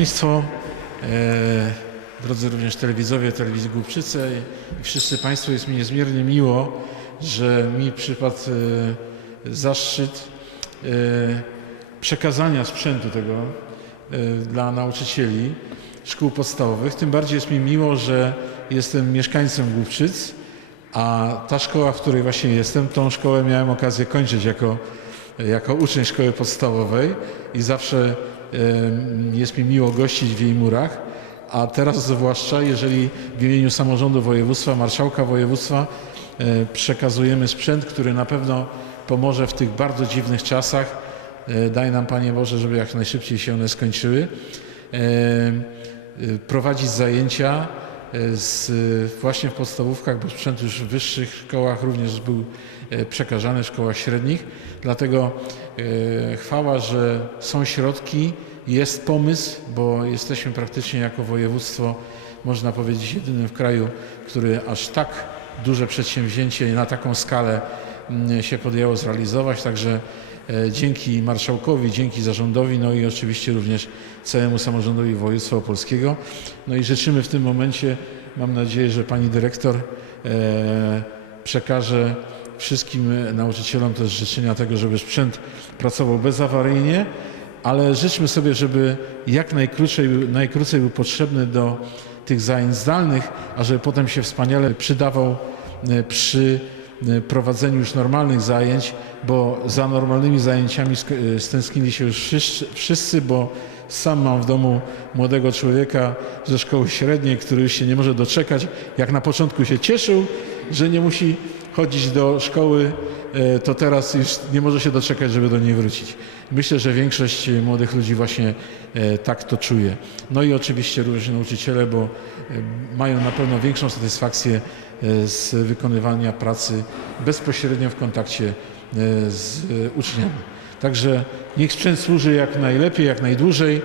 Państwo, e, drodzy również telewizowie telewizji Głupczyce i wszyscy Państwo, jest mi niezmiernie miło, że mi przypadł e, zaszczyt e, przekazania sprzętu tego dla nauczycieli szkół podstawowych. Tym bardziej jest mi miło, że jestem mieszkańcem Głupczyc, a ta szkoła, w której właśnie jestem, tą szkołę miałem okazję kończyć jako, jako uczeń szkoły podstawowej i zawsze jest mi miło gościć w jej murach. A teraz zwłaszcza, jeżeli w imieniu samorządu województwa, marszałka województwa e, przekazujemy sprzęt, który na pewno pomoże w tych bardzo dziwnych czasach. E, Daj nam Panie Boże, żeby jak najszybciej się one skończyły. E, Prowadzić zajęcia z, właśnie w podstawówkach, bo sprzęt już w wyższych szkołach również był przekażany w szkołach średnich. Dlatego chwała, że są środki, jest pomysł, bo jesteśmy praktycznie jako województwo, można powiedzieć, jedynym w kraju, który aż tak duże przedsięwzięcie na taką skalę mm, się podjęło zrealizować. Także e, dzięki marszałkowi, dzięki zarządowi, no i oczywiście również całemu samorządowi województwa opolskiego. No i życzymy w tym momencie, mam nadzieję, że pani dyrektor e, przekaże wszystkim nauczycielom też życzenia tego, żeby sprzęt pracował bezawaryjnie, ale życzmy sobie, żeby jak najkrócej, najkrócej był potrzebny do tych zajęć zdalnych, a żeby potem się wspaniale przydawał e, przy e, prowadzeniu już normalnych zajęć, bo za normalnymi zajęciami sk- e, stęsknili się już wszyscy, bo sam mam w domu młodego człowieka ze szkoły średniej, który już się nie może doczekać. Jak na początku się cieszył, że nie musi chodzić do szkoły, e, to teraz już nie może się doczekać, żeby do niej wrócić. Myślę, że większość młodych ludzi właśnie e, tak to czuje. No i oczywiście również nauczyciele, bo e, mają na pewno większą satysfakcję z wykonywania pracy bezpośrednio w kontakcie z uczniami. Także niech sprzęt służy jak najlepiej, jak najdłużej,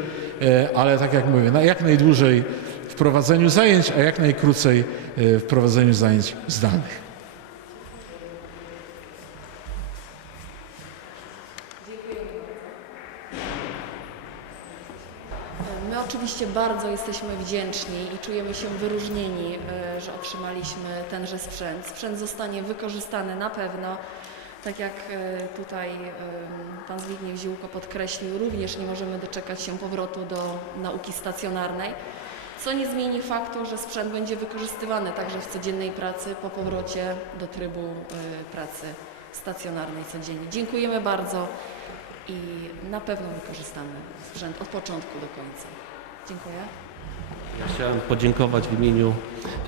ale tak jak mówię, jak najdłużej w prowadzeniu zajęć, a jak najkrócej w prowadzeniu zajęć zdalnych. My oczywiście bardzo jesteśmy wdzięczni i czujemy się wyróżnieni, e, że otrzymaliśmy tenże sprzęt. Sprzęt zostanie wykorzystany na pewno. Tak jak e, tutaj e, pan Zbigniew Ziółko podkreślił, również nie możemy doczekać się powrotu do nauki stacjonarnej, co nie zmieni faktu, że sprzęt będzie wykorzystywany także w codziennej pracy po powrocie do trybu pracy stacjonarnej codziennie. Dziękujemy bardzo i na pewno wykorzystamy sprzęt od początku do końca. Dziękuję. Ja chciałem podziękować w imieniu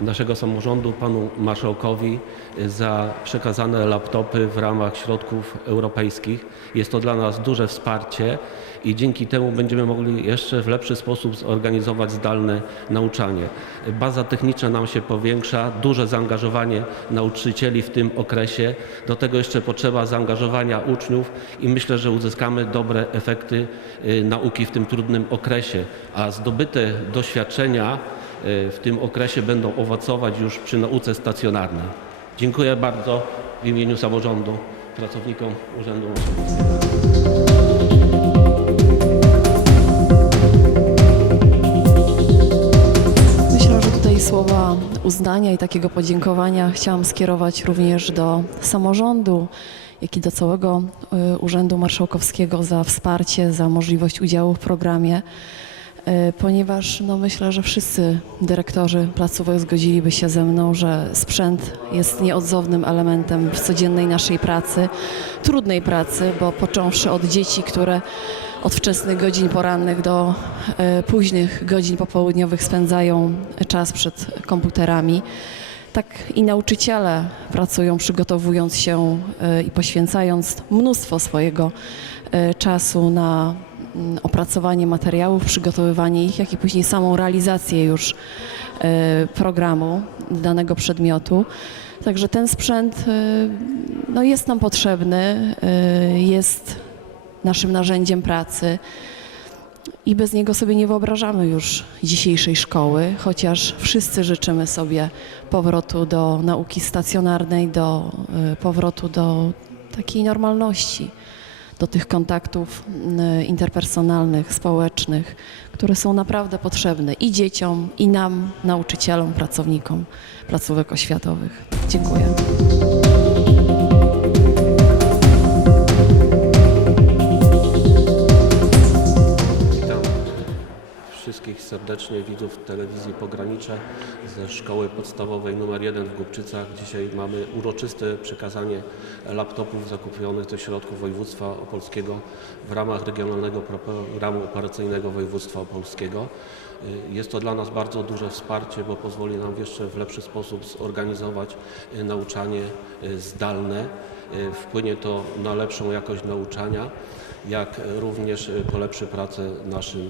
naszego samorządu panu marszałkowi za przekazane laptopy w ramach środków europejskich. Jest to dla nas duże wsparcie i dzięki temu będziemy mogli jeszcze w lepszy sposób zorganizować zdalne nauczanie. Baza techniczna nam się powiększa, duże zaangażowanie nauczycieli w tym okresie. Do tego jeszcze potrzeba zaangażowania uczniów i myślę, że uzyskamy dobre efekty y, nauki w tym trudnym okresie, a zdobyte doświadczenia w tym okresie będą owocować już przy nauce stacjonarnej. Dziękuję bardzo w imieniu samorządu pracownikom Urzędu Marszałkowskiego. Słowa uznania i takiego podziękowania chciałam skierować również do samorządu, jak i do całego y, Urzędu Marszałkowskiego za wsparcie, za możliwość udziału w programie, y, ponieważ no, myślę, że wszyscy dyrektorzy placówek zgodziliby się ze mną, że sprzęt jest nieodzownym elementem w codziennej naszej pracy, trudnej pracy, bo począwszy od dzieci, które od wczesnych godzin porannych do e, późnych godzin popołudniowych spędzają czas przed komputerami. Tak i nauczyciele pracują, przygotowując się e, i poświęcając mnóstwo swojego e, czasu na opracowanie materiałów, przygotowywanie ich, jak i później samą realizację już e, programu danego przedmiotu. Także ten sprzęt e, no, jest nam potrzebny, e, jest naszym narzędziem pracy i bez niego sobie nie wyobrażamy już dzisiejszej szkoły, chociaż wszyscy życzymy sobie powrotu do nauki stacjonarnej, do powrotu do takiej normalności. Do tych kontaktów y, interpersonalnych, społecznych, które są naprawdę potrzebne i dzieciom, i nam, nauczycielom, pracownikom placówek oświatowych. Dziękuję. Wszystkich serdecznie widzów telewizji Pogranicze ze szkoły podstawowej nr 1 w Głubczycach. Dzisiaj mamy uroczyste przekazanie laptopów zakupionych ze środków województwa opolskiego w ramach regionalnego programu operacyjnego województwa opolskiego. Jest to dla nas bardzo duże wsparcie, bo pozwoli nam jeszcze w lepszy sposób zorganizować nauczanie zdalne. Wpłynie to na lepszą jakość nauczania, jak również polepszy pracę naszym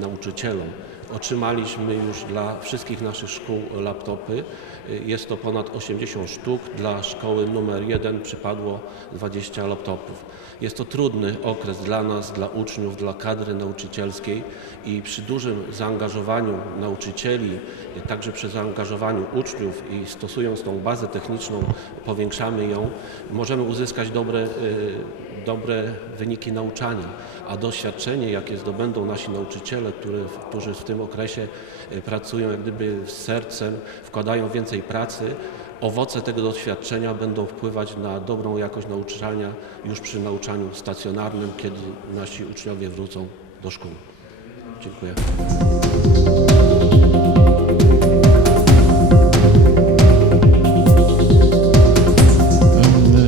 nauczycielom. Otrzymaliśmy już dla wszystkich naszych szkół laptopy. Y, Jest to ponad 80 sztuk. Dla szkoły numer 1 przypadło 20 laptopów. Jest to trudny okres dla nas, dla uczniów, dla kadry nauczycielskiej i przy dużym zaangażowaniu nauczycieli, y, także przy zaangażowaniu uczniów i stosując tą bazę techniczną, powiększamy ją, możemy uzyskać dobre, y, dobre wyniki nauczania, a doświadczenie, jakie zdobędą nasi nauczyciele, które, którzy w tym okresie y, pracują jak gdyby z sercem, wkładają więcej pracy, owoce tego doświadczenia będą wpływać na dobrą jakość nauczania już przy nauczaniu stacjonarnym, kiedy nasi uczniowie wrócą do szkół. Dziękuję.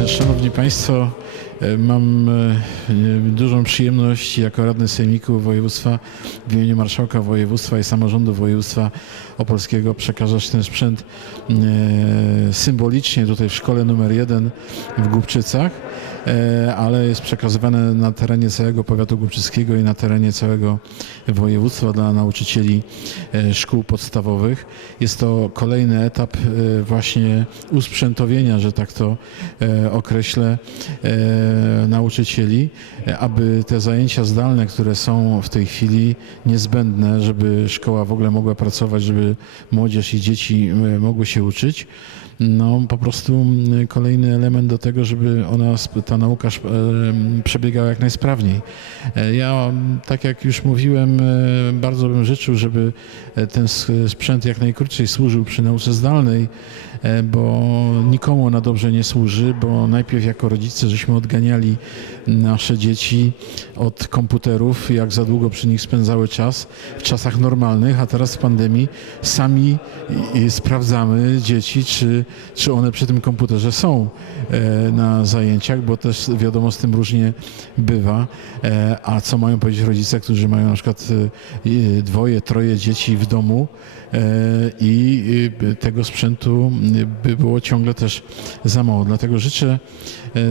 E, Szanowni Państwo, e, mam e, dużą przyjemność jako radny Sejmiku Województwa w imieniu Marszałka Województwa i Samorządu Województwa Opolskiego przekazać ten sprzęt e, symbolicznie tutaj w szkole numer 1 w Głubczycach, e, ale jest przekazywane na terenie całego powiatu głubczyckiego i na terenie całego województwa dla nauczycieli e, szkół podstawowych. Jest to kolejny etap e, właśnie usprzętowienia, że tak to e, określę, e, nauczycieli, e, aby te zajęcia zdalne, które są w tej chwili niezbędne, żeby szkoła w ogóle mogła pracować, żeby młodzież i dzieci e, mogły się uczyć, no po prostu mm, kolejny element do tego, żeby ona, ta nauka e, przebiegała jak najsprawniej. E, Ja, mm, tak jak już mówiłem, e, bardzo bym życzył, żeby ten sprzęt jak najkrócej służył przy nauce zdalnej, bo nikomu na dobrze nie służy, bo najpierw jako rodzice żeśmy odganiali nasze dzieci od komputerów, jak za długo przy nich spędzały czas w czasach normalnych, a teraz w pandemii sami sprawdzamy dzieci, czy, czy one przy tym komputerze są e, na zajęciach, bo też wiadomo z tym różnie bywa. E, a co mają powiedzieć rodzice, którzy mają na przykład e, dwoje, troje dzieci w domu i tego sprzętu by było ciągle też za mało. Dlatego życzę,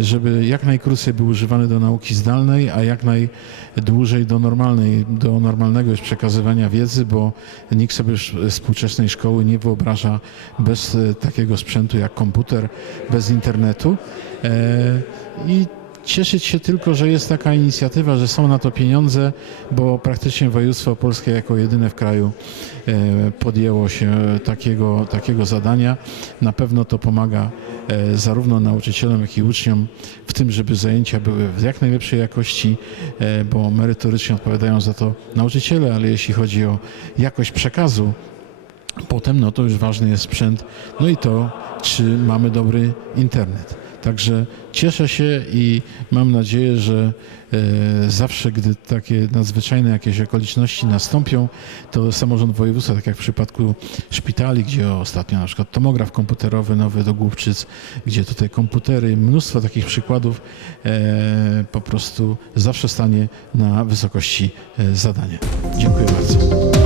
żeby jak najkrócej był używany do nauki zdalnej, a jak najdłużej do normalnej, do normalnego już przekazywania wiedzy, bo nikt sobie współczesnej szkoły nie wyobraża bez takiego sprzętu jak komputer, bez internetu. E, I cieszyć się tylko, że jest taka inicjatywa, że są na to pieniądze, bo praktycznie województwo polskie jako jedyne w kraju e, podjęło się takiego, takiego zadania. Na pewno to pomaga e, zarówno nauczycielom, jak i uczniom w tym, żeby zajęcia były w jak najlepszej jakości, bo merytorycznie odpowiadają za to nauczyciele, ale jeśli chodzi o jakość przekazu, Potem no to już ważny jest sprzęt, no i to, czy mamy dobry internet. Także cieszę się i mam nadzieję, że e, zawsze, gdy takie nadzwyczajne jakieś okoliczności nastąpią, to samorząd województwa, tak jak w przypadku szpitali, gdzie ostatnio na przykład tomograf komputerowy nowy do Głubczyc, gdzie tutaj komputery, mnóstwo takich przykładów e, po prostu zawsze stanie na wysokości e, zadania. Dziękuję bardzo.